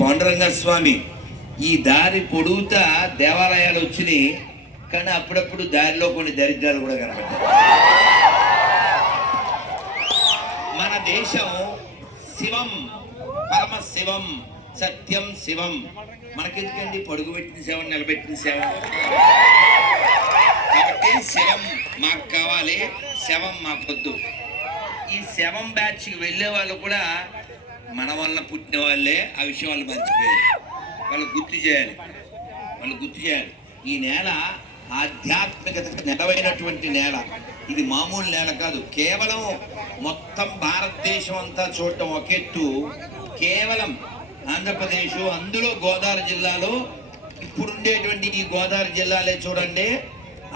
పాండురంగ స్వామి ఈ దారి పొడుగుతా దేవాలయాలు వచ్చినాయి, కానీ అప్పుడప్పుడు దారిలో కొన్ని దరిద్రాలు కూడా కనబడ్డాయి. మన దేశం శివం, పరమ శివం, సత్యం శివం. మనకెందుకండి పొడుగు పెట్టిన సేవ, నిలబెట్టిన సేవ? కాబట్టి శివం మాకు కావాలి, శవం మాకొద్దు. ఈ శవం బ్యాచ్కి వెళ్ళే వాళ్ళు కూడా మన వల్ల పుట్టిన వాళ్ళే, ఆ విషయం వాళ్ళు మర్చిపోయారు. వాళ్ళు గుర్తు చేయాలి. ఈ నేల ఆధ్యాత్మికత నెలవైనటువంటి నేల. ఇది మామూలు నేల కాదు. కేవలం మొత్తం భారతదేశం అంతా చూడటం ఒకెత్తు, కేవలం ఆంధ్రప్రదేశ్, అందులో గోదావరి జిల్లాలో ఇప్పుడుండేటువంటి ఈ గోదావరి జిల్లాలే చూడండి.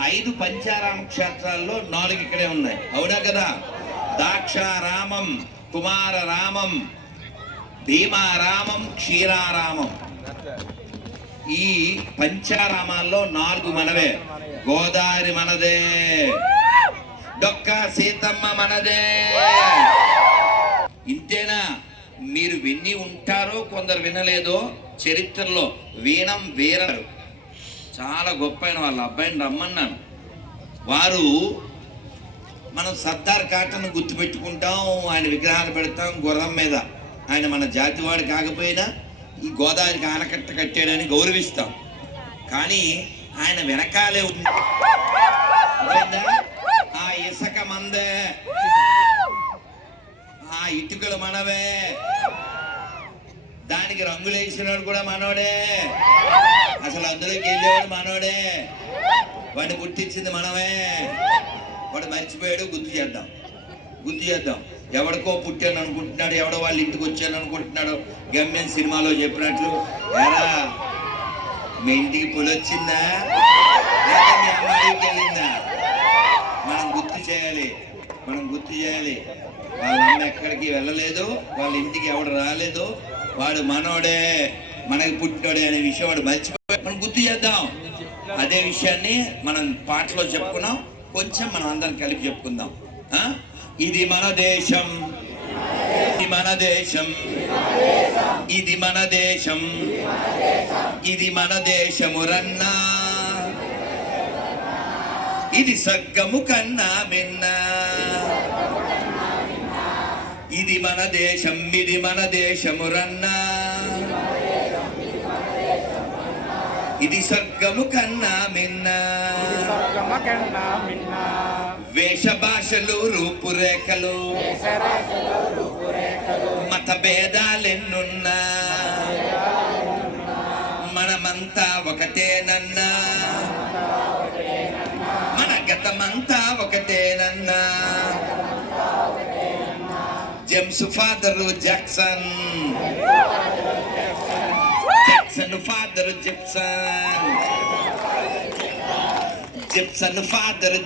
5 పంచారామ క్షేత్రాల్లో 4 ఇక్కడే ఉన్నాయి. అవునా కదా? దాక్షారామం, కుమారరామం, భీమారామం, క్షీరారామం. ఈ పంచారామాల్లో 4 మనవే. గోదావరి మనదే, డొక్కా సీతమ్మ మనదే. ఇంతేనా? మీరు విని ఉంటారో, కొందరు వినలేదో. చరిత్రలో వీణం వీరరు చాలా గొప్పైన వాళ్ళ అబ్బాయిని రమ్మన్నాను. వారు, మనం సర్దార్ కాటన్ గుర్తుపెట్టుకుంటాం, ఆయన విగ్రహాలు పెడతాం గుర్రం మీద. ఆయన మన జాతివాడు కాకపోయినా ఈ గోదావరికి ఆనకట్ట కట్టాడని గౌరవిస్తాం. కానీ ఆయన వెనకాలే ఉంది. ఆ ఇసుక మందే, ఆ ఇటుకలు మనవే, దానికి రంగులు వేసినాడు కూడా మనోడే, అసలు అందులోకి వెళ్ళేవాడు మనోడే, వాడిని గుర్తించింది మనమే. వాడు మర్చిపోయాడు. గుర్తు చేద్దాం. ఎవడికో పుట్టాను అనుకుంటున్నాడు, ఎవడో వాళ్ళ ఇంటికి వచ్చాను అనుకుంటున్నాడు. గమ్యం సినిమాలో చెప్పినట్లు, ఎరా మీ ఇంటికి పులి వచ్చిందా, లేదా మీ అమ్మాయికి వెళ్ళిందా? మనం గుర్తు చేయాలి. వాళ్ళ అమ్మ ఎక్కడికి వెళ్ళలేదు, వాళ్ళ ఇంటికి ఎవడు రాలేదు, వాడు మనోడే, మనకి పుట్టినోడే అనే విషయం వాడు మర్చిపోయి మనం గుర్తు చేద్దాం. అదే విషయాన్ని మనం పాటలో చెప్పుకున్నాం. కొంచెం మనం అందరం కలిపి చెప్పుకుందాం. ఇది మన దేశం, ఇది మన దేశం, ఇది మన దేశం, ఇది మన దేశము రన్నా, ఇది స్వర్గము కన్నా మిన్న. ఇది మన దేశం, ఇది మన దేశము రన్నా, ఇది స్వర్గము కన్నా మిన్న. వేష భాషలు, రూపురేఖలు, మత భేదాలెన్నున్నా, మనమంతా ఒకటేనన్నా, మన గతమంతా ఒకటేనన్నా. James father Jackson, Jackson father Gipson, Gipson father